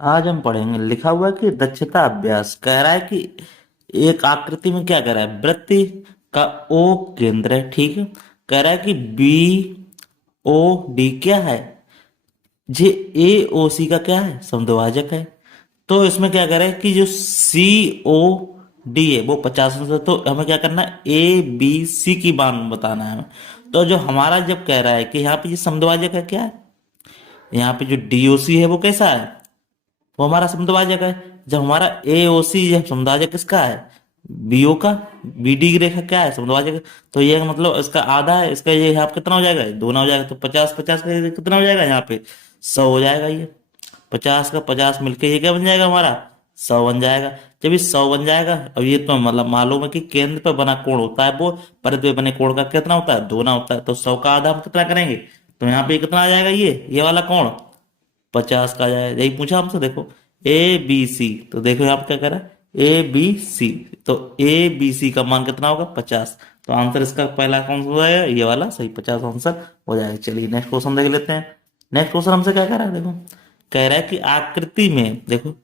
आज हम पढ़ेंगे। लिखा हुआ है कि दक्षता अभ्यास कह रहा है कि एक आकृति में क्या कह रहा है, वृत्त का ओ केंद्र है, ठीक है। कह रहा है कि बी ओ डी क्या है, जे ए ओ सी का क्या है, समद्विभाजक है। तो इसमें क्या कह रहा है कि जो सी ओ डी है वो 50 से, तो हमें क्या करना है, ए बी सी की मान बताना है हमें। तो जो हमारा जब कह रहा है कि यहाँ पे ये समद्विभाजक है, क्या है, यहाँ पे जो डी ओ सी है वो कैसा है, वो हमारा समद्विभाजक है। जब हमारा ए ओ सी जब समद्विभाजक किसका है, बीओ का, बी डी की रेखा क्या है, समद्विभाजक है। तो ये मतलब इसका आधा है, इसका ये यहाँ पे कितना हो जाएगा, दोगुना हो जाएगा। तो 50 50 का ये कितना हो जाएगा, यहाँ पे 100 हो जाएगा। ये 50 का 50 मिलके ये क्या बन जाएगा हमारा, 100 बन जाएगा। जब ये 100 बन जाएगा, अब ये तो मतलब मालूम है कि केंद्र पर बना कोण होता है वो परिधि पे बने कोण का कितना होता है, दोगुना होता है। तो 100 का आधा हम कितना करेंगे, तो यहाँ पे कितना आ जाएगा, ये वाला कोण 50 का आ जाएगा। यही पूछा हमसे, देखो ए बी सी। तो देखो यहाँ पे क्या करा, ए बी सी। तो ए बी सी का मान कितना होगा, 50। तो आंसर इसका पहला कौन सा हो जाएगा, ये वाला सही 50 आंसर हो जाएगा। चलिए नेक्स्ट क्वेश्चन देख लेते हैं। नेक्स्ट क्वेश्चन हमसे क्या कह रहा है, देखो कह रहा है कि आकृति में देखो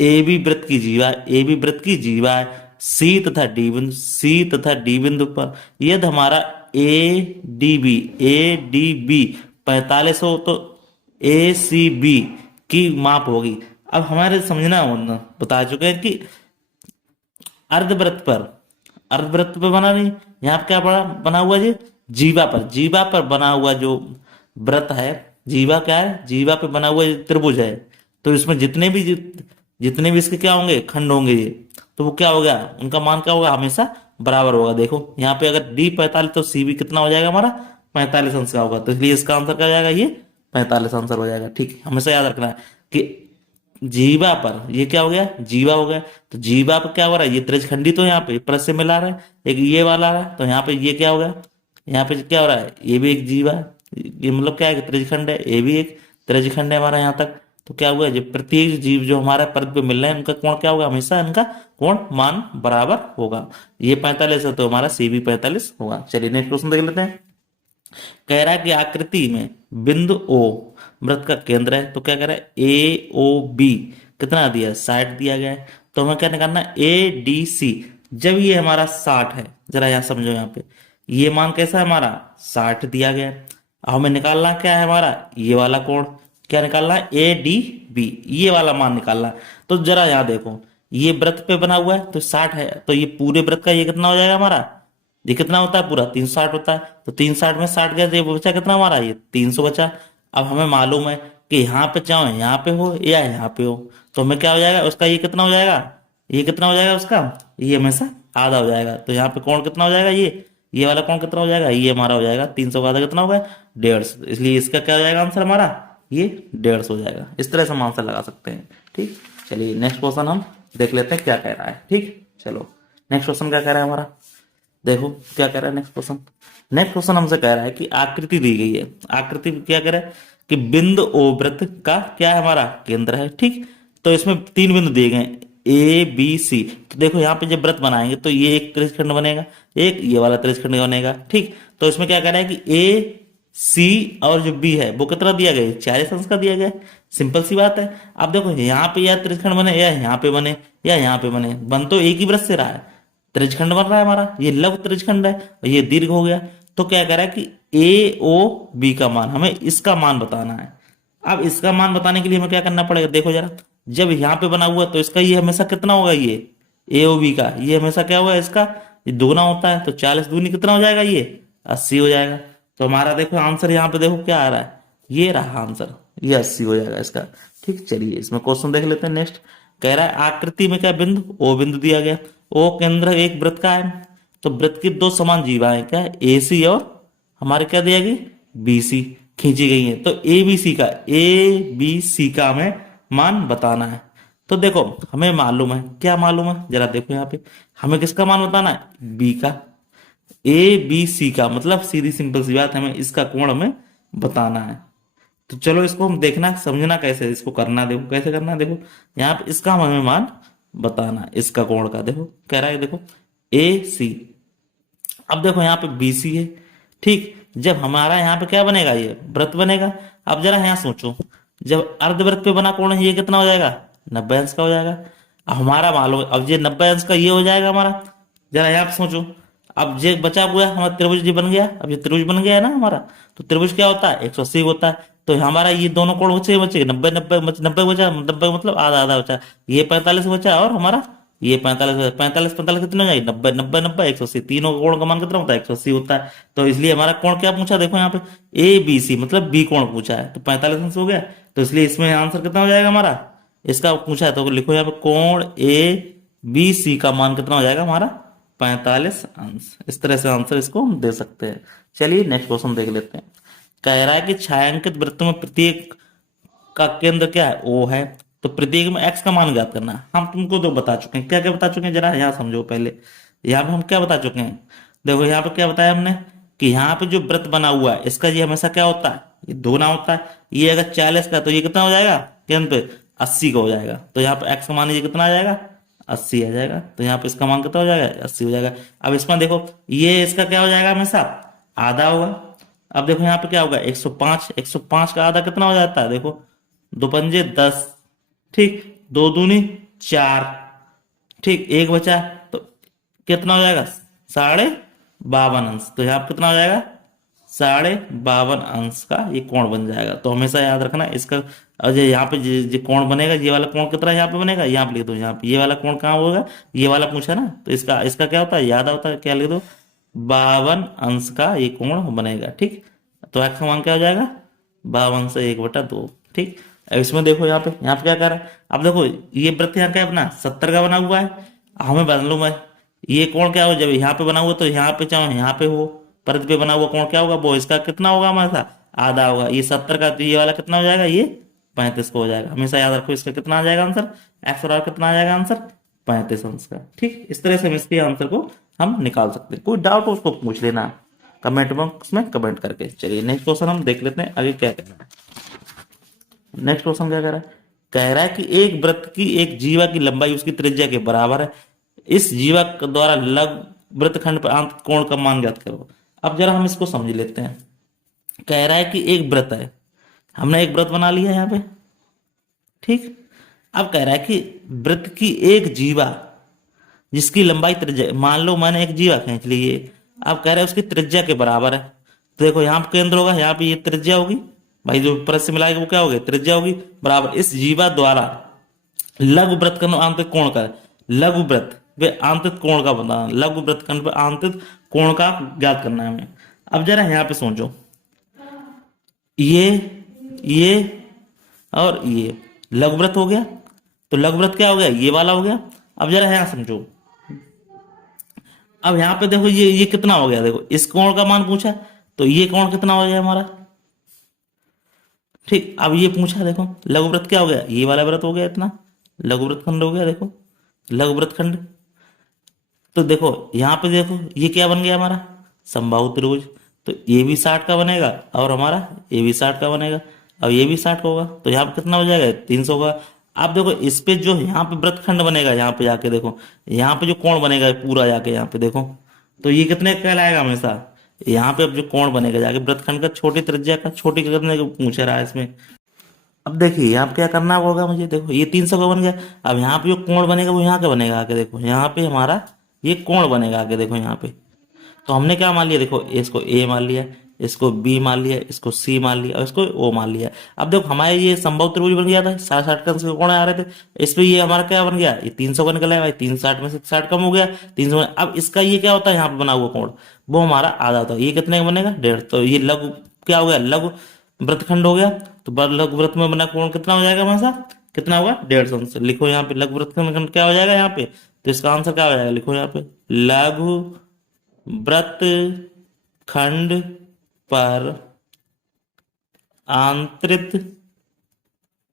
ए बी वृत्त की जीवा, ए बी वृत्त की जीवा है, सी तथा डी बिंदु पर यदि हमारा ए डी बी 45 हो, तो ए सी बी की माप होगी। अब हमारे समझना होना बता चुके हैं कि अर्धवृत्त पर, अर्धवृत्त पर बना नहीं, यहाँ पे क्या बड़ा बना हुआ है, जीवा पर, जीवा पर बना हुआ जो वृत्त है, जीवा क्या है, जीवा पे बना हुआ ये त्रिभुज है। तो इसमें जितने भी इसके क्या होंगे, खंड होंगे ये, तो वो क्या हो गया, उनका मान क्या होगा, हमेशा बराबर होगा। देखो यहाँ पे अगर डी 45, तो सी भी कितना हो जाएगा हमारा, 45 अंश का होगा। तो इसलिए इसका आंसर क्या हो जाएगा, ये 45 आंसर हो जाएगा। ठीक, हमेशा याद रखना है कि जीवा पर ये क्या हो गया, जीवा हो गया। तो जीवा पर क्या हो रहा है, ये त्रिज्यखंडी तो यहाँ पे परत से मिला रहा है, एक ये वाला रहा है, तो यहाँ पे ये क्या हो गया, यहाँ पे क्या हो रहा है, ये भी एक जीवा है। ये मतलब क्या है, त्रिज्यखंड है, ये भी एक त्रिज्यखंड है हमारा यहाँ तक। तो क्या हुआ, जो प्रत्येक जीव जो हमारा परत पे मिल रहे हैं उनका कोण क्या होगा, हमेशा इनका कोण मान बराबर होगा। ये 45 है तो हमारा सी भी 45 होगा। चलिए नेक्स्ट क्वेश्चन देख लेते हैं। कह रहा है कि आकृति में बिंदु ओ वृत्त का केंद्र है। तो क्या कह रहा है, ए ओ बी कितना दिया है, 60 दिया गया है। तो हमें क्या निकालना है, ए डी सी। जब ये हमारा 60 है, जरा यहाँ समझो, यहाँ पे ये मान कैसा है हमारा, 60 दिया गया है। अब हमें निकालना क्या है, हमारा ये वाला कोण क्या निकालना है, ए डी बी, ये वाला मान निकालना है। तो जरा यहाँ देखो, ये वृत्त पे बना हुआ है तो 60 है, तो ये पूरे वृत्त का ये कितना हो जाएगा हमारा, ये कितना होता है पूरा, 360 होता है। तो 360 में 60 गए तो ये बचा कितना हमारा, ये 300 बचा। अब हमें मालूम है कि यहाँ पे चाहे यहाँ पे हो या यहाँ पे हो, तो हमें क्या हो जाएगा उसका, ये कितना हो जाएगा, ये कितना हो जाएगा उसका, ये हमेशा आधा हो जाएगा। तो यहाँ पे कौन कितना हो जाएगा, ये वाला कौन कितना हो जाएगा, ये हमारा हो जाएगा 300 का आधा कितना होगा, 150। इसलिए इसका क्या हो जाएगा आंसर हमारा, ये 150 हो जाएगा। इस तरह से हम आंसर लगा सकते हैं। ठीक, चलिए नेक्स्ट क्वेश्चन हम देख लेते हैं क्या कह रहा है। ठीक, चलो नेक्स्ट क्वेश्चन क्या कह रहा है हमारा, देखो क्या कह रहा है नेक्स्ट क्वेश्चन। नेक्स्ट क्वेश्चन हमसे कह रहा है कि आकृति दी गई है, आकृति में क्या कह रहा है कि बिंदु ओ वृत्त का क्या है, हमारा केंद्र है। ठीक, तो इसमें 3 बिंदु दिए गए ए बी सी। तो देखो यहाँ पे जब वृत्त बनाएंगे तो ये एक त्रिज्यखंड बनेगा, एक ये वाला त्रिज्यखंड बनेगा। ठीक, तो इसमें क्या कह रहा है कि ए सी और जो बी है वो कितना दिया गया है, 40 अंश का दिया गया है। सिंपल सी बात है। अब देखो यहाँ पे या त्रिज्यखंड बने या यहाँ पे बने या यहाँ पे बने, बन तो एक ही वृत्त से रहा है, त्रिज्यखंड बन रहा है हमारा, ये लघु त्रिज्यखंड है और ये दीर्घ हो गया। तो क्या कह रहा है कि ए ओ बी का मान, हमें इसका मान बताना है। अब इसका मान बताने के लिए हमें क्या करना पड़ेगा, देखो जरा, जब यहाँ पे बना हुआ है तो इसका ये हमेशा कितना होगा, ये ए ओ बी का ये हमेशा क्या होगा, इसका ये दोगुना होता है। तो 40 दूनी कितना हो जाएगा, ये 80 हो जाएगा। तो हमारा देखो आंसर यहाँ पे देखो क्या आ रहा है, ये रहा आंसर, ये 80 हो जाएगा इसका। ठीक, चलिए इसमें क्वेश्चन देख लेते हैं नेक्स्ट। कह रहा है आकृति में क्या बिंदु ओ बिंदु दिया गया, ओ केंद्र एक वृत्त का है। तो वृत्त की दो समान जीवाएं क्या है, ए सी और हमारे क्या दिया गई, बी सी खींची गई है। तो ए बी सी का हमें मान बताना है। तो देखो हमें मालूम है, क्या मालूम है, जरा देखो यहाँ पे हमें किसका मान बताना है, बी का। ए बी सी का मतलब सीधी सिंपल सी बात, हमें इसका कोण हमें बताना है। तो चलो इसको हम देखना समझना कैसे इसको करना, देखो कैसे करना है। देखो यहाँ पे इसका हमें मान बताना है, इसका कोण का। देखो कह रहा है, देखो ए सी, अब देखो यहाँ पे बी सी है। ठीक, जब हमारा यहाँ पे क्या बनेगा, ये वृत्त बनेगा। अब जरा यहाँ सोचो, जब अर्धवृत्त पे बना कोण है ये कितना हो जाएगा, 90 अंश का हो जाएगा। अब हमारा मालूम है, अब ये 90 अंश का ये हो जाएगा हमारा। जरा यहाँ पे सोचो, अब ये बचा हुआ है हमारा त्रिभुज जी बन गया, अब ये त्रिभुज बन गया है ना हमारा। तो त्रिभुज क्या होता है, 180 होता है। तो हमारा ये दोनों कोण बचे बचे 90 90 90 बचा, 90 मतलब आधा आधा बचा। ये 45 बचा और हमारा ये 45, 45 45 कितने हो जाएगी, 90 90 90 180, तीनों कोण का मान कितना होता है, 180 होता है। तो इसलिए हमारा कोण क्या पूछा, देखो यहाँ पे ए बी सी मतलब बी कोण पूछा है, तो 45 हो गया। तो इसलिए इसमें आंसर कितना हो जाएगा हमारा, इसका पूछा है तो लिखो यहाँ पे कोण ए बी सी का मान कितना हो जाएगा हमारा, 45 अंश। इस तरह से आंसर इसको हम दे सकते हैं। चलिए नेक्स्ट क्वेश्चन देख लेते हैं। कह रहा है कि छायांकित वृत्त में प्रत्येक का केंद्र क्या है, ओ है। तो प्रत्येक में एक्स का मान ज्ञात करना है। हम तुमको तो बता चुके हैं, क्या क्या बता चुके हैं, जरा यहाँ समझो पहले। यहाँ पे हम क्या बता चुके हैं, देखो यहाँ पे क्या बताया हमने कि यहाँ पे जो वृत्त बना हुआ है इसका ये हमेशा क्या होता है, ये दोगुना होता है। ये अगर 40 का तो ये कितना हो जाएगा, केंद्र पे 80 का हो जाएगा। तो यहाँ पे एक्स का मान ये कितना आ जाएगा, 80 आ जाएगा। तो यहाँ पे इसका मान कितना हो जाएगा, 80 हो जाएगा। अब इसमें देखो ये इसका क्या हो जाएगा, हमेशा आधा होगा। अब देखो यहाँ पे क्या होगा, 105, 105 का आधा कितना हो जाता है, देखो दो पंजे 10, ठीक, दो दूनी 4, ठीक, एक बचा तो कितना हो जाएगा, 52.5 अंश। तो यहाँ पे कितना हो जाएगा, 52.5 अंश का ये कोण बन जाएगा। तो हमेशा याद रखना इसका। और ये यहाँ पे जो कोण बनेगा, ये वाला कोण कितना यहाँ पे बनेगा, यहाँ पे लिख दो। यहाँ पे ये वाला कोण कहाँ होगा, ये वाला पूछा ना, तो इसका इसका क्या होता है, याद होता है, क्या लिख दो, 52 अंश का ये कोण बनेगा, ठीक। तो एक्स का मान क्या हो जाएगा, 52 से 1/2, ठीक। अब इसमें देखो यहाँ पे क्या कर रहा है, अब देखो ये वृत्त यहाँ क्या अपना 70 का बना हुआ है। हमें मालूम है ये कोण क्या हो, जब यहाँ पे बना हुआ तो यहाँ पे चाहे यहाँ पे हो, परत पे बना हुआ कोण क्या होगा, वो इसका कितना होगा हमारे साथ, आधा होगा। ये 70 का, तो ये वाला कितना हो जाएगा, ये 35 का हो जाएगा। हमेशा याद रखो इसका कितना आ जाएगा आंसर, एक्स और आर कितना आ जाएगा आंसर, 35 अंश का, ठीक। इस तरह से हम इसके आंसर को हम निकाल सकते हैं। कोई डाउट हो उसको पूछ लेना कमेंट बॉक्स में कमेंट करके। चलिए नेक्स्ट क्वेश्चन हम देख लेते हैं आगे क्या कहना है। नेक्स्ट क्वेश्चन क्या कह रहा है, कह रहा है कि एक वृत्त की एक जीवा की लंबाई उसकी त्रिज्या के बराबर है। इस जीवा द्वारा लग वृत्तखंड पर आंत कोण का मान ज्ञात करो। अब जरा हम इसको समझ लेते हैं। कह रहा है कि एक वृत्त है, हमने एक वृत्त बना लिया यहाँ पे, ठीक। अब कह रहा है कि वृत्त की एक जीवा जिसकी लंबाई त्रिज्या, मान लो मैंने एक जीवा खींच ली है, अब कह रहे हैं उसकी त्रिज्या के बराबर है। तो देखो यहाँ पे केंद्र होगा, यहाँ पे ये त्रिज्या होगी, भाई जो परत से मिलाएगा वो क्या होगी, त्रिज्या होगी, बराबर इस जीवा द्वारा लघु वृत्त खंड आंतरिक कोण का, लघु वृत्त वे आंतरिक कोण का बताना, लघु वृत्त खंड पे आंतरिक कोण का ज्ञात करना है हमें। अब जरा यहाँ पे सोचो, ये और ये लघु वृत्त हो गया। तो लघु वृत्त क्या हो गया, ये वाला हो गया। अब जरा यहाँ समझो, अब यहाँ पे देखो ये कितना हो गया, देखो इस कोण का मान पूछा, तो ये कोण कितना हो गया हमारा, ठीक। अब ये पूछा, देखो लघु वृत्त क्या हो गया, ये वाला वृत्त हो गया इतना, लघु वृत्त खंड हो गया, देखो लघु वृत्त खंड। तो देखो यहाँ पे देखो ये क्या बन गया हमारा, समबाहु त्रिभुज। तो ये भी 60 का बनेगा और हमारा ये भी 60 का बनेगा, अब ये भी 60 का होगा। तो यहाँ पे कितना हो जाएगा, 300 का। आप देखो इस पे जो यहाँ पे वृत्तखंड बनेगा, यहाँ पे जाके देखो, यहाँ पे जो कोण बनेगा पूरा जाके यहाँ पे देखो, तो ये कितने का कहलाएगा हमेशा, यहाँ पे अब जो कोण बनेगा जाके वृत्तखंड का, छोटी त्रिज्या का, छोटी कितने का पूछ रहा है इसमें। अब देखिए यहाँ पे क्या करना होगा मुझे, देखो ये 300 का बन गया। अब यहाँ पे जो कोण बनेगा वो यहाँ का बनेगा आके, देखो यहाँ पे हमारा ये कोण बनेगा आके, देखो यहाँ पे। तो हमने क्या मान लिया, देखो इसको ए मान लिया, इसको बी मान लिया, इसको सी मान लिया और इसको ओ मान लिया। अब देखो हमारे ये संभव त्रिभुज बन गया था, 60 60 का कोण आ रहे थे, इस पे ये हमारा क्या बन गया, ये 300 का निकला है भाई, 360 में से 60 कम हो गया, 300। अब इसका ये क्या होता है, यहाँ पे बना हुआ कोण वो हमारा आधा होता है। ये कितने का बनेगा, 1.5। तो ये लघु क्या हो गया, लघु वृत्तखंड हो गया। तो लघु वृत्त में बना कोण कितना हो जाएगा हमारे साथ, कितना होगा, 150 अंश। लिखो यहाँ पे लघु वृत्तखंड क्या हो जाएगा यहाँ पे, तो इसका आंसर क्या हो जाएगा, लिखो यहाँ पे लघु वृत्त खंड पर आंतरिक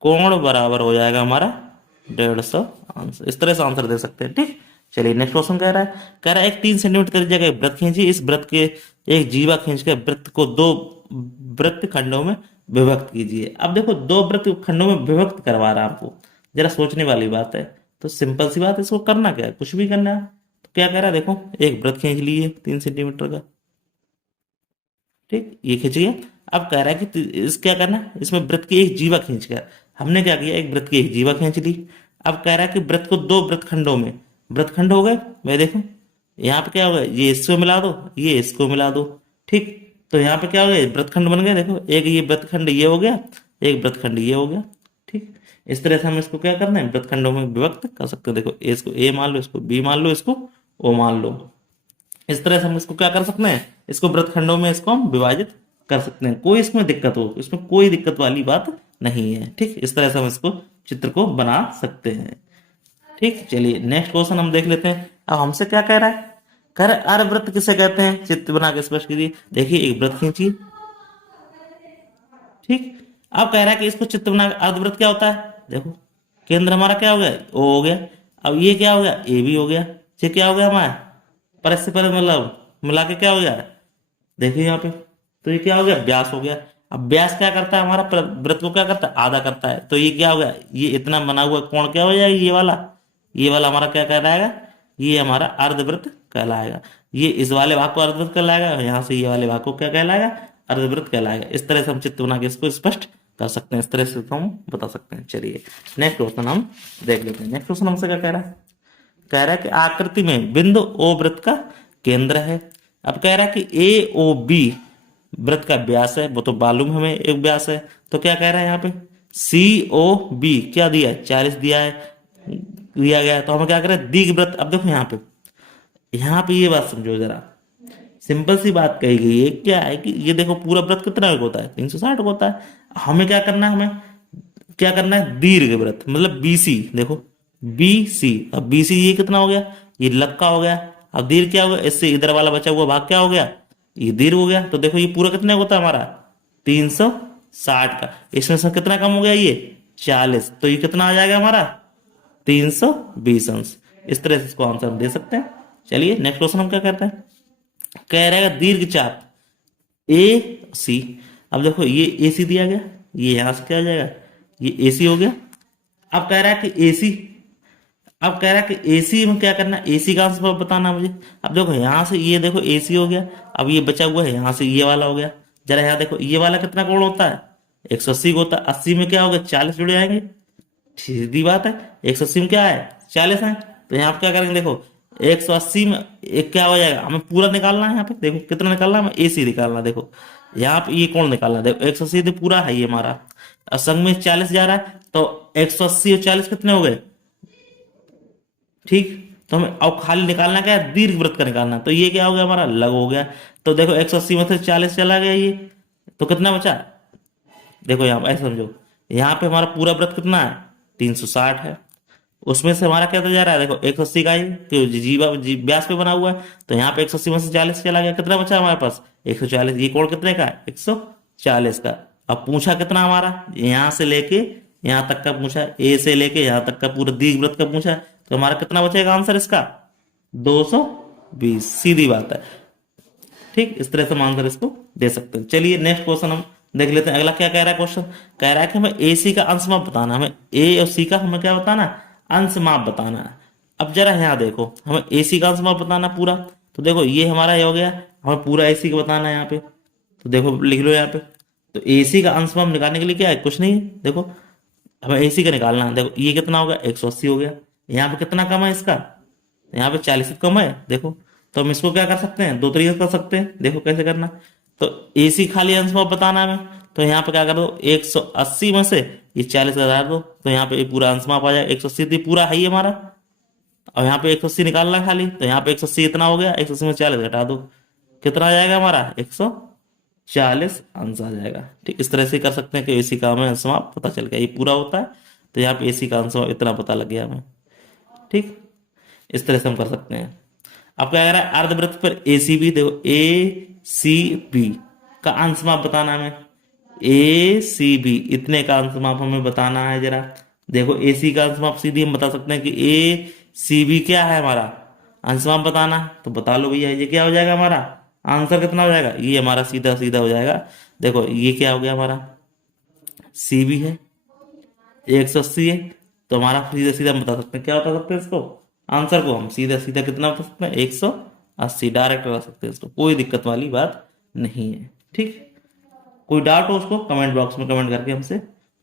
कोण बराबर हो जाएगा हमारा 150 अंश। इस तरह से आंसर दे सकते हैं, ठीक। चलिए नेक्स्ट क्वेश्चन कह रहा है एक 3 सेंटीमीटर त्रिज्या का एक वृत्त खींचिए। इस वृत्त के एक जीवा खींच के वृत्त को 2 वृत्त खंडों में विभक्त कीजिए। अब देखो 2 वृत्त खंडों में विभक्त करवा रहा है आपको, जरा सोचने वाली बात है। तो सिंपल सी बात है, इसको करना क्या है, कुछ भी करना है। तो क्या कह रहा है, देखो एक वृत्त खींच लिए 3 सेंटीमीटर का, ठीक, ये खींच गया। अब कह रहा है कि इस क्या करना, इसमें वृत्त की एक जीवा खींच कर, हमने क्या किया, एक वृत्त की एक जीवा खींच ली। अब कह रहा है कि वृत्त को दो वृत्तखंडों में, वृत्तखंड हो गए, मैं देखूं यहाँ पे क्या होगा, ये इसको मिला दो, ये इसको मिला दो, ठीक। तो यहाँ पे क्या हो गया, वृत्तखंड बन गया, देखो एक ये वृत्तखंड ये हो गया, एक वृत्तखंड ये हो गया, ठीक। इस तरह से हम इसको क्या करना है, वृत्तखंडों में विभक्त कर सकते हैं। देखो इसको ए मान लो, इसको बी मान लो, इसको ओ मान लो। इस तरह से हम इसको क्या कर सकते हैं, इसको वृत्तखंडों में इसको हम विभाजित कर सकते हैं, कोई इसमें दिक्कत हो, इसमें कोई दिक्कत वाली बात नहीं है, ठीक। इस तरह से हम इसको चित्र को बना सकते हैं, ठीक। चलिए नेक्स्ट क्वेश्चन हम देख लेते हैं। अब हमसे क्या कह रहा है, कह रहा है अर्धवृत्त किसे कहते हैं, चित्र बना के स्पष्ट कीजिए। देखिए एक वृत्त खींचिए, ठीक। अब कह रहा है कि इसको चित्र बना, अर्धवृत्त क्या होता है, देखो केंद्र हमारा क्या हो गया, ओ हो गया। अब ये क्या हो गया, ए भी हो गया। ये क्या हो गया हमारा, परस्पर मतलब मिला के क्या हो गया, देखिए यहाँ पे, तो ये क्या हो गया, व्यास हो गया। अब व्यास क्या करता है हमारा, वृत्त को क्या करता है, आधा करता है। तो ये क्या हो गया, ये इतना बना हुआ कोण क्या हो जाएगा, ये वाला हमारा क्या कहलाएगा, ये हमारा अर्धवृत्त कहलाएगा। ये इस वाले भाग को अर्धवृत्त कहलाएगा, यहाँ से ये वाले भाग को क्या कहलाएगा, अर्धवृत्त कहलाएगा। इस तरह से हम चित्र बना के इसको स्पष्ट कर सकते हैं, इस तरह से तो हम बता सकते हैं। चलिए नेक्स्ट क्वेश्चन हम देख लेते हैं। नेक्स्ट क्वेश्चन हमसे क्या कह रहा है, कह रहा है कि आकृति में बिंदु ओ वृत्त का केंद्र है। अब कह रहा है कि ए ओ बी वृत्त का व्यास है, वो तो मालूम है हमें एक व्यास है। तो क्या कह रहा है यहाँ पे, सी ओ बी क्या दिया है, 40 दिया है, दिया गया है। तो हमें क्या करें, दीर्घ वृत्त। अब देखो यहाँ पे ये बात समझो जरा, सिंपल सी बात कही गई है, क्या है कि ये देखो पूरा वृत्त कितना का होता है, 360 का होता है। हमें क्या करना है, हमें क्या करना है, दीर्घ वृत्त मतलब बीसी। देखो बीसी, अब बीसी ये कितना हो गया, ये लक्का हो गया। अब दीर्घ क्या हो गया, इससे इधर वाला बचा हुआ भाग क्या हो गया, ये दीर्घ हो गया। तो देखो ये पूरा कितने का होता है हमारा, 360 का। इसमें से कितना कम हो गया, ये 40, तो ये कितना आ जाएगा हमारा, 320 अंश। इस तरह से इसको आंसर हम दे सकते हैं। चलिए नेक्स्ट क्वेश्चन हम क्या करते हैं, कह रहेगा दीर्घ चाप ए सी। अब देखो ये ए सी दिया गया, ये यहां से क्या हो जाएगा, ये ए सी हो गया। अब कह रहा है कि ए सी, अब कह रहा है कि एसी में क्या करना है, एसी का आंसर बताना मुझे। अब देखो यहां से ये देखो एसी हो गया, अब ये बचा हुआ है यहां से ये वाला हो गया। जरा यहाँ देखो ये वाला कितना कोण होता है, 180 का होता है। 80 में क्या होगा, 40 जुड़े आएंगे, सीधी बात है। 180 में क्या है, 40 है। तो यहाँ पे क्या करेंगे, देखो 180 में एक क्या हो जाएगा, हमें पूरा निकालना है। यहाँ पे देखो कितना निकालना है, हमें एसी निकालना है। देखो यहाँ पे ये कोण निकालना है, देखो 180 तो पूरा है ये हमारा, और संग में 40 जा रहा है, तो 180 और 40 कितने हो गए, ठीक। तो हमें अब खाली निकालना क्या है, दीर्घ वृत्त का निकालना। तो ये क्या हो गया हमारा, लघु हो गया। तो देखो 180 में से 40 चला गया ये, तो कितना बचा, देखो यहाँ ऐसे समझो, यहाँ पे हमारा पूरा वृत्त कितना है, 360 है। उसमें से हमारा क्या होता जा रहा है, देखो 180 का ही तो व्यास पे बना हुआ है। तो यहाँ पे 180 में से 40 चला गया, कितना बचा हमारे पास, 140। ये कोण कितने का है, 140 का। अब पूछा कितना हमारा, यहाँ से लेके यहाँ तक का पूछा, ए से लेके यहाँ तक का पूरा दीर्घ वृत्त का पूछा। तो हमारा कितना बचेगा आंसर इसका, 220, सीधी बात है, ठीक। इस तरह से हम आंसर इसको दे सकते हैं। चलिए नेक्स्ट क्वेश्चन हम देख लेते हैं। अगला क्या कह रहा है क्वेश्चन, कह रहा है कि हमें ए सी का अंश माप बताना, हमें ए और सी का हमें क्या बताना है, अंश माप बताना है। अब जरा यहाँ देखो, हमें ए सी का अंश माप बताना पूरा। तो देखो ये हमारा ये हो गया, हमें पूरा ए सी का बताना है यहाँ पे। तो देखो लिख लो यहाँ पे, तो ए सी का अंश माप निकालने के लिए क्या है, कुछ नहीं है। देखो हमें ए सी का निकालना है। देखो ये कितना होगा, 180 हो गया। यहाँ पे कितना कम है इसका, यहाँ पे 40 कम है। देखो तो हम इसको क्या कर सकते हैं, दो तरीके से कर सकते हैं। देखो कैसे करना, तो एसी खाली अंश में बताना है हमें। तो यहाँ पे क्या कर दो, 180 में से ये 40 हटार दो, तो यहाँ पे पूरा अंश माप आ जाएगा। 180 तो पूरा है ही हमारा, और यहाँ पे 180 निकालना है खाली। तो यहाँ पे 180 इतना हो गया, 180 में 40 घटा दो, कितना आ जाएगा हमारा, 140 अंश आ जाएगा। ठीक, इस तरह से कर सकते हैं कि एसी का हमें अंश माप पता चल गया, ये पूरा होता है। तो यहाँ पे एसी का अंश माप इतना पता लग गया हमें। ठीक, इस तरह से हम कर सकते हैं। अब क्या कह रहा है, अर्धवृत्त पर ए सी बी, देखो ए सी बी का अंश माप बताना हमें। ए सी बी इतने का अंश माप हमें बताना है। जरा देखो ए सी का अंश माप सीधी हम बता सकते हैं कि ए सी बी क्या है हमारा, अंश माप बताना। तो बता लो भैया, ये क्या हो जाएगा हमारा आंसर, कितना हो जाएगा, ये हमारा सीधा सीधा हो जाएगा। देखो ये क्या हो गया हमारा, सी बी है, 180 है। तो हमारा सीधा सीधा हम बता सकते हैं, क्या बता सकते हैं इसको, आंसर को हम सीधा सीधा कितना बता सकते हैं, 180 डायरेक्ट बता सकते हैं इसको, कोई दिक्कत वाली बात नहीं है। ठीक, कोई डाउट हो उसको कमेंट बॉक्स में कमेंट करके हमसे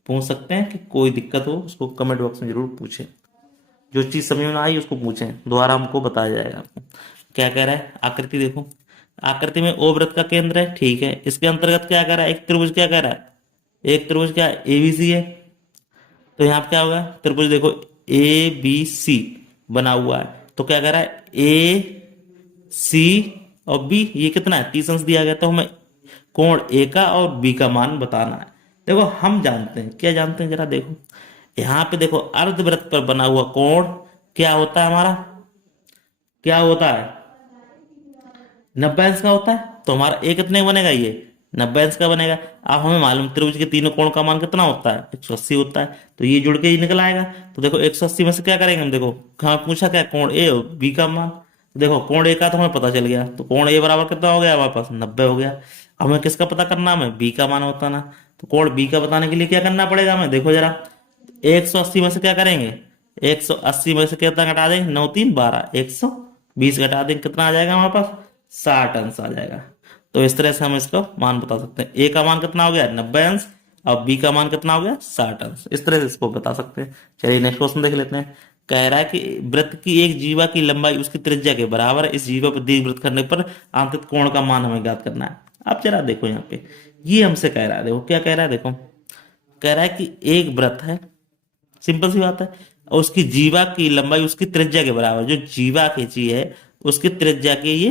पूछ सकते हैं, कि कोई दिक्कत हो उसको कमेंट बॉक्स में जरूर पूछें। जो चीज़ समझ में ना आई उसको पूछें, दोबारा हमको बताया जाएगा आपको। क्या कह रहा है, आकृति देखो, आकृति में ओ वृत्त का केंद्र है, ठीक है। इसके अंतर्गत क्या कह रहा है, एक त्रिभुज क्या कह रहा है, एक त्रिभुज क्या एबीसी है। तो यहाँ पे क्या होगा, त्रिभुज देखो ए बी सी बना हुआ है, तो क्या कह रहा है ए सी और बी, ये कितना है 30 अंश दिया गया, तो हमें कोण ए का और बी का मान बताना है। देखो हम जानते हैं, क्या जानते हैं जरा देखो, यहाँ पे देखो अर्धवृत्त पर बना हुआ कोण क्या होता है हमारा, क्या होता है 90 अंश का होता है। तो हमारा ए कितने का बनेगा, ये 90 अंश का बनेगा। अब हमें मालूम त्रिभुज के तीनों कोण का मान कितना होता है 180 होता है, तो ये जुड़ के ही निकल आएगा। तो देखो 180 में से क्या करेंगे हम, देखो कहाँ पूछा क्या, कोण ए और बी का मान। तो देखो कोण ए का तो हमें पता चल गया, तो कोण ए बराबर कितना हो गया हमारे पास 90 हो गया। हमें किसका पता करना, हमें बी का मान होता ना। तो कोण बी का बताने के लिए क्या करना पड़ेगा हमें, देखो जरा 180 में से क्या करेंगे, 180 में से कितना घटा देंगे, 9 3 12, 120 घटा देंगे, कितना आ जाएगा हमारे पास 60 अंश आ जाएगा। तो इस तरह से हम इसका मान बता सकते हैं, ए का मान कितना हो गया 90 अंश और बी का मान कितना हो गया 60 अंश, इस तरह से इसको बता सकते हैं। चलिए नेक्स्ट क्वेश्चन देख लेते हैं। कह रहा है कि वृत्त की एक जीवा की लंबाई उसकी त्रिज्या के बराबर है, इस जीवा पर दीर्घवृत्त करने पर आंतरिक कोण का मान हमें ज्ञात करना है। अब जरा देखो यहाँ पे ये हमसे कह रहा है, देखो क्या कह रहा है, देखो कह रहा है कि एक वृत्त है, सिंपल सी बात है, और उसकी जीवा की लंबाई उसकी त्रिज्या के बराबर, जो जीवा खींची है उसकी त्रिज्या के ये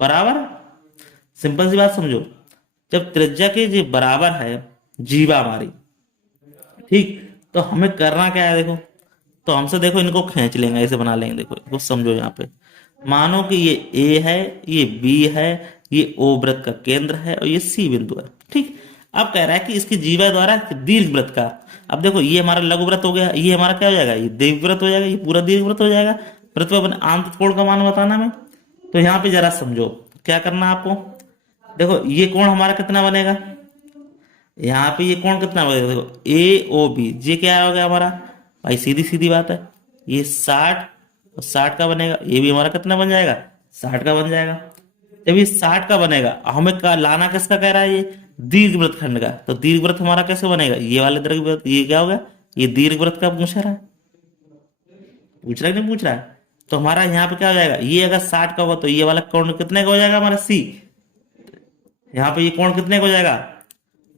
बराबर है। सिंपल सी बात समझो, जब त्रिज्या के जो बराबर है जीवा हमारी, ठीक, तो हमें करना क्या है, देखो तो हमसे देखो इनको खींच लेंगे, ऐसे बना लेंगे, देखो इसको समझो। यहाँ पे मानो कि ये ए है, ये बी है, ये ओ वृत्त का केंद्र है और ये सी बिंदु है, ठीक। अब कह रहा है कि इसकी जीवा द्वारा दीर्घ वृत्त का, अब देखो ये हमारा लघु वृत्त हो गया, ये हमारा क्या हो जाएगा, ये दीर्घ वृत्त हो जाएगा, ये पूरा दीर्घ वृत्त हो जाएगा। वृत्त पर आंतरिक कोण का मान बताना में, तो यहाँ पे जरा समझो क्या करना है आपको। देखो ये कोण हमारा कितना बनेगा, यहाँ पे ये कोण कितना बनेगा, देखो ए ओ बी, ये क्या हो गया हमारा भाई, सीधी सीधी बात है, ये 60 और 60 का बनेगा, ये भी हमारा कितना बन जाएगा 60 का बन जाएगा। जब ये 60 का बनेगा, हमें लाना किसका कह रहा है, ये दीर्घ वृत्त खंड का, तो दीर्घ वृत्त हमारा कैसे बनेगा, ये वाले दीर्घ वृत्त, ये क्या होगा, ये दीर्घ वृत्त का पूछ रहा है, पूछ रहा है नहीं पूछ रहा है। तो हमारा यहाँ पे क्या हो जाएगा, ये अगर 60 का होगा तो ये वाला कोण कितने का हो जाएगा हमारा सी, यहाँ पे ये कोण कितने का हो जाएगा,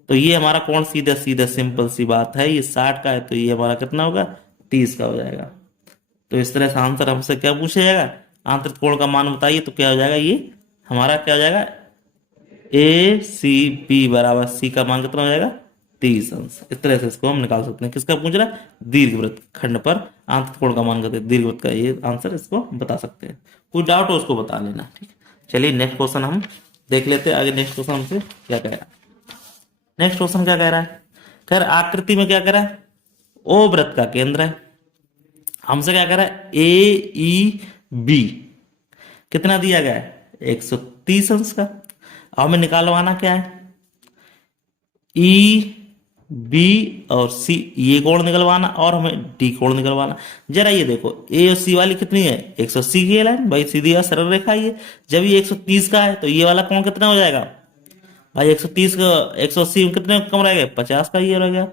तो ये हमारा कोण सीधा सीधा सिंपल सी बात है, ये 60 का है तो ये हमारा कितना होगा 30 का हो जाएगा। तो इस तरह से आंसर हमसे क्या पूछा जाएगा, आंतरिक कोण का मान बताइए, तो क्या हो जाएगा, ये हमारा क्या हो जाएगा ए सी बी बराबर सी का मान कितना हो जाएगा 30 अंश। इस तरह से इसको हम निकाल सकते हैं, किसका पूछ रहा है, दीर्घवृत्त खंड पर आंतरिक कोण का मान करते हैं, दीर्घवृत्त का ये आंसर इसको बता सकते हैं। कोई डाउट हो उसको बता लेना, ठीक। चलिए नेक्स्ट क्वेश्चन हम देख लेते हैं आगे, नेक्स्ट क्वेश्चन हमसे क्या कह रहा है। नेक्स्ट क्वेश्चन क्या कह रहा है, खैर आकृति में क्या कह रहा है, ओ वृत्त का केंद्र है, हमसे क्या कह रहा है ए ई बी कितना दिया गया है 130 अंश का। अब हमें निकालवाना क्या है, ई बी और सी, ये कोण निकलवाना और हमें डी कोण निकलवाना। जरा ये देखो ए और सी वाली कितनी है 180 की है लाइन भाई, सीधी और सरल रेखा ये। जब ये 130 का है तो ये वाला कोण कितना हो जाएगा भाई 130 का 180 में कितने कम रह गए 50 का ये रह गया।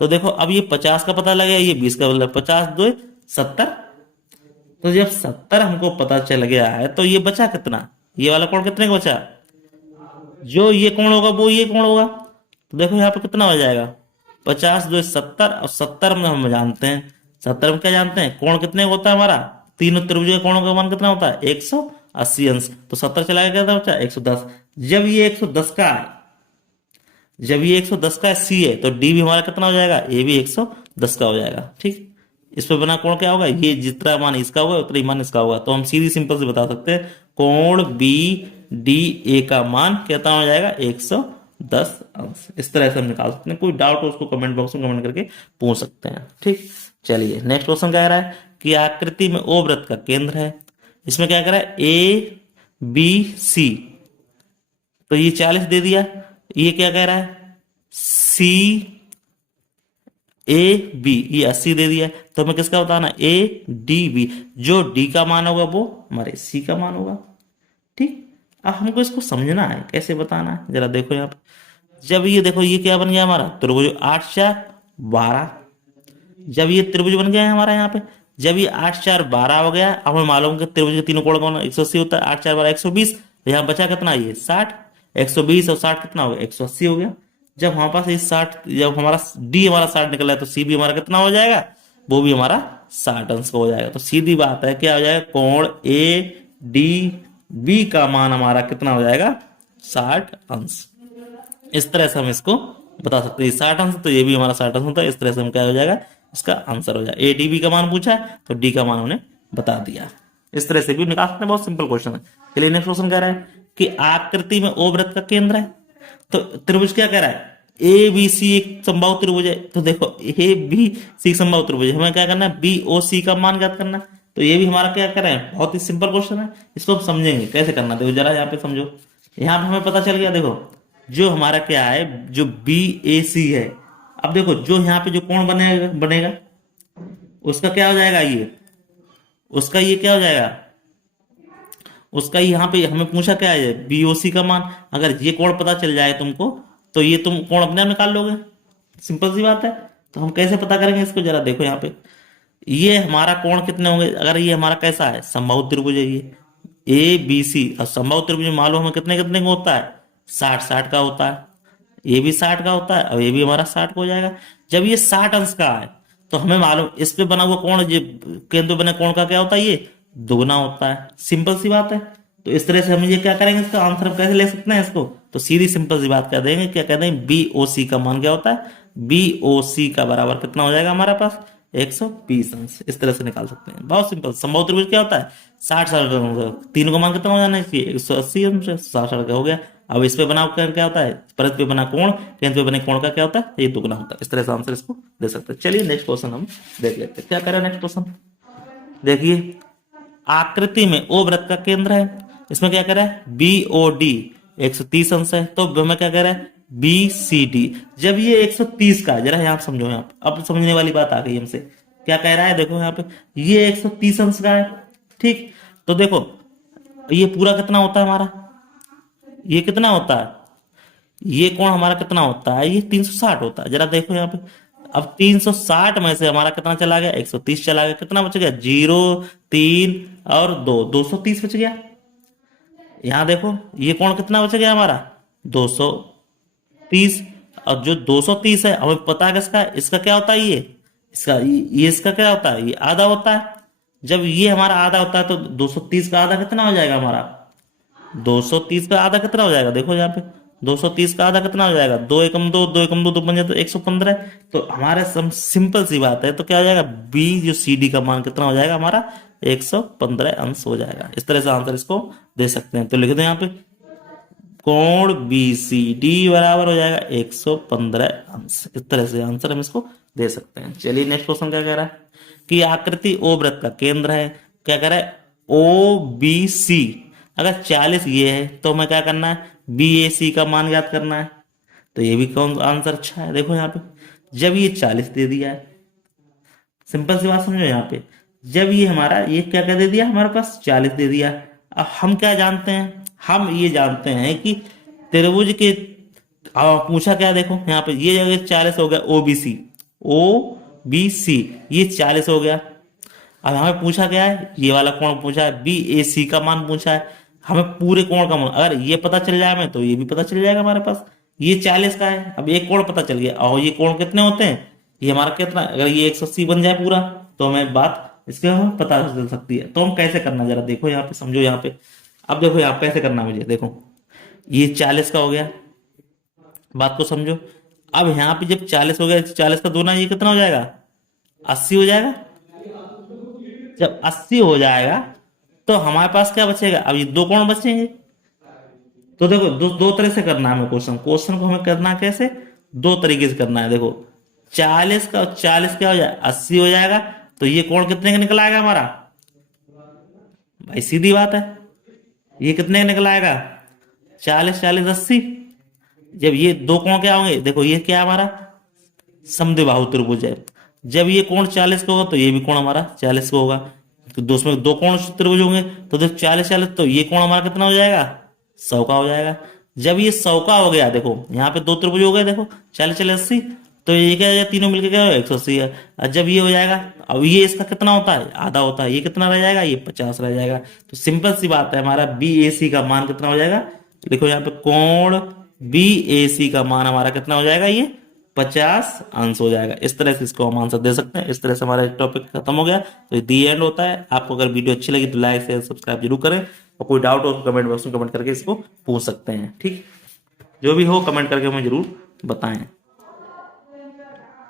तो देखो अब ये 50 का पता लगा, ये 20 का, मतलब 50 2 70। तो जब 70 हमको पता चल गया है तो ये बचा कितना, ये वाला कोण कितने का बचा, जो ये कोण होगा वो ये कोण होगा। तो देखो यहाँ पे कितना हो जाएगा 50 2 70, और 70 में हम जानते हैं, 70 में क्या जानते हैं कोण कितने का होता है हमारा, तीनों त्रिभुज के कोणों का मान कितना होता है 180 अंश। तो 70 चला गया था बच्चा 110। जब ये 110 का है, जब ये 110 का सी है तो डी भी हमारा कितना हो जाएगा, ए भी 110 का हो जाएगा, ठीक। इस पर बना कोण क्या होगा, ये जितना मान इसका होगा उतना ही मान इसका होगा। तो हम सीधी सिंपल से बता सकते हैं कोण बी डी ए का मान कितना हो जाएगा 110 अंश। इस तरह से हम निकाल सकते हैं। कोई डाउट हो उसको कमेंट बॉक्स में कमेंट करके पूछ सकते हैं, ठीक। चलिए नेक्स्ट क्वेश्चन क्या कह रहा है कि आकृति में ओ वृत्त का केंद्र है, इसमें क्या कह रहा है ए बी सी, तो ये 40 दे दिया। ये क्या कह रहा है सी ए बी, ये 80 दे दिया। तो हमें किसका बताना ए डी बी, जो डी का मान होगा वो हमारे सी का मान होगा, ठीक। अब हमको इसको समझना है कैसे बताना है, जरा देखो यहाँ पे जब ये देखो ये क्या बन गया हमारा त्रिभुज 8 4 12। जब ये त्रिभुज बन गया है हमारा यहाँ पे, जब ये 8 4 12 हो गया, अब हमें मालूम है कि त्रिभुज के तीनों कोण कौन 180 होता है, 8 4 12 120। तो यहाँ बचा कितना ये 60, 120 और 60 कितना हो गया 180 हो गया। जब हमारे पास ये 60, जब हमारा डी हमारा 60 निकला है तो सी भी हमारा कितना हो जाएगा, वो भी हमारा 60 अंश का हो जाएगा। तो सीधी बात है क्या हो जाएगा, कोण ए डी बी का मान हमारा कितना हो जाएगा 60 अंश। इस तरह से हम इसको बता सकते हैं 60 अंश, तो ये भी हमारा 60 अंश होता है। इस तरह से हम क्या हो जाएगा, इसका आंसर हो जाएगा। ए डी बी का मान पूछा है तो डी का मान उन्हें बता दिया। इस तरह से भी निकाल सकते हैं, बहुत सिंपल क्वेश्चन है। चलिए नेक्स्ट क्वेश्चन कह रहा है कि आकृति में ओ वृत्त का केंद्र है। तो त्रिभुज क्या कह रहा है, ए बी सी एक समबाहु त्रिभुज है। तो देखो ए बी सी समबाहु त्रिभुज है, हमें क्या करना है बी ओ सी का मान ज्ञात करना है। तो ये भी हमारा क्या कर रहे हैं, बहुत ही सिंपल क्वेश्चन है। इसको हम समझेंगे कैसे करना, देखो जरा यहाँ पे समझो। यहाँ पे हमें पता चल गया, देखो जो हमारा क्या है, जो बी ए सी है। अब देखो जो यहाँ पे जो कोण बनेगा बनेगा उसका क्या हो जाएगा, ये उसका ये क्या हो जाएगा, उसका यहाँ पे हमें पूछा क्या है बीओसी का मान। अगर ये कोण पता चल जाए तुमको तो ये तुम कोण अपने आप निकाल लोगे, सिंपल सी बात है। तो हम कैसे पता करेंगे इसको, जरा देखो यहाँ पे ये हमारा कोण कितने होंगे। अगर ये हमारा कैसा है समबाहु त्रिभुज है, ये ए बी सी, और समबाहु त्रिभुज मालूम हमें कितने कितने का होता है 60 का होता है। ये भी 60 का होता है और ये भी हमारा 60 का हो जाएगा। जब ये 60 अंश का है तो हमें मालूम इस पे बना हुआ कोण, ये केंद्र बने कोण का क्या होता है, ये दुगना होता है। सिंपल सी बात है। तो इस तरह से हम ये क्या करेंगे, इसका आंसर हम कैसे ले सकते हैं इसको, तो सीधी सिंपल सी बात कर देंगे, क्या कहते हैं बी ओ सी का मान क्या होता है, बी ओ सी का बराबर कितना हो जाएगा हमारे पास 120 अंश। इस तरह से निकाल सकते हैं, बहुत सिंपल। समबाहु त्रिभुज क्या होता है 60 तीनों का मान कितना हो जाना चाहिए 180 अंश, 60 का हो गया। अब इस पे बना क्या होता है, परत पे बना कोण, केंद्र पे बने कोण का क्या होता है, ये दुगना होता है। इस तरह से आंसर इसको दे सकते हैं। चलिए नेक्स्ट क्वेश्चन हम देख लेते हैं, क्या करें नेक्स्ट क्वेश्चन। देखिए आकृति में ओ वृत्त का केंद्र है, इसमें क्या कह रहा है बी ओ डी 130 अंश है। तो हमें क्या कह रहा है बी सी डी। जब ये 130 का है, जरा यहाँ समझो, यहाँ पे अब समझने वाली बात आ गई हमसे। क्या कह रहा है देखो यहाँ पे ये 130 अंश का है, ठीक। तो देखो ये पूरा कितना होता है हमारा, ये कितना होता है, ये कोण हमारा कितना होता है, ये 360 होता है। जरा देखो यहाँ पे, अब 360 में से हमारा कितना चला गया 130 चला गया, कितना बच गया 0 3 और 2, 230 बच गया। यहाँ देखो ये कोण कितना बच गया हमारा 230, और जो 230 है हमें पता है किसका, इसका क्या होता है ये, इसका ये इसका क्या होता है, ये आधा होता है। जब ये हमारा आधा होता है तो 230 का आधा कितना हो जाएगा हमारा, 230 का आधा कितना हो जाएगा, देखो यहाँ पे 230 का आधा कितना हो जाएगा 2 एकम 2, 2 एकम 2, 2 पंजे तो 115। तो हमारे सिंपल सी बात है, तो क्या हो जाएगा बी जो सी डी का मान कितना हो जाएगा हमारा 115 अंश हो जाएगा। इस तरह से आंसर इसको दे सकते हैं। तो लिख दो यहाँ पे कोण बी सी डी बराबर हो जाएगा 115 अंश। इस तरह से आंसर हम इसको दे सकते हैं। चलिए नेक्स्ट क्वेश्चन क्या कह रहा है कि आकृति ओ वृत्त का केंद्र है। क्या कह रहा है ओ बी सी, अगर 40 ये है तो हमें क्या करना है बी ए सी का मान ज्ञात करना है। तो ये भी कौन आंसर अच्छा है, देखो यहाँ पे जब ये 40 दे दिया है, सिंपल सी बात समझो यहाँ पे, जब ये हमारा ये क्या क्या दे दिया हमारे पास 40 दे दिया। अब हम क्या जानते हैं, हम ये जानते हैं कि त्रिभुज के पूछा क्या, देखो यहाँ पे ये जगह 40 हो गया O B C, O B C ये 40 हो गया। अब हमें पूछा क्या है, ये वाला कोण पूछा है बी ए सी का मान पूछा है। हमें पूरे कोण का मान अगर ये पता चल जाए हमें तो ये भी पता चल जाएगा हमारे पास, ये 40 का है। अब एक कोण पता चल गया, और ये कोण कितने होते हैं, ये हमारा कितना, अगर ये 180 बन जाए पूरा तो हमें बात इसके हमें पता चल सकती है। तो हम कैसे करना जरा देखो यहाँ पे समझो यहाँ पे। अब देखो यहाँ कैसे करना मुझे, देखो ये 40 का हो गया, बात को समझो। अब यहाँ पे जब 40 हो गया, 40 का दूना ये कितना हो जाएगा 80 हो जाएगा। जब 80 हो जाएगा तो हमारे पास क्या बचेगा, अब ये दो कोण बचेंगे। तो देखो दो तरह से करना है हमें क्वेश्चन को हमें करना कैसे, दो तरीके से करना है। देखो 40 का 40 क्या हो जाएगा 80 हो जाएगा, तो ये कोण कितने का निकल आएगा हमारा, भाई सीधी बात है ये कितने का निकल आएगा 40 40 80। जब ये दो कोण क्या होंगे, देखो ये क्या हमारा समद्विबाहु त्रिभुज है। जब ये कोण 40 का होगा तो ये भी कोण हमारा 40 का होगा। तो दोस्तों दो कोण त्रिभुज होंगे तो जब 40 40 तो ये कोण हमारा कितना हो जाएगा 100 का हो जाएगा। जब ये 100 का हो गया, देखो यहाँ पे दो त्रिभुज हो गए, देखो चल चल 80, तो ये क्या हो जाएगा, तीनों मिलकर क्या हो 180 है। और जब ये हो जाएगा, अब ये इसका कितना होता है, आधा होता है, ये कितना रह जाएगा, ये 50 रह जाएगा। तो सिंपल सी बात है, हमारा बी ए सी का मान कितना हो जाएगा, देखो यहाँ पे कोण बी ए सी का मान हमारा कितना हो जाएगा, ये 50 अंश हो जाएगा। इस तरह से इसको हम आंसर दे सकते हैं। इस तरह से हमारा टॉपिक खत्म हो गया। तो ये दी एंड होता है। आपको अगर वीडियो अच्छी लगी तो लाइक शेयर सब्सक्राइब जरूर करें, और कोई डाउट हो तो कमेंट बॉक्स में कमेंट करके इसको पूछ सकते हैं। ठीक, जो भी हो कमेंट करके हमें जरूर बताएं।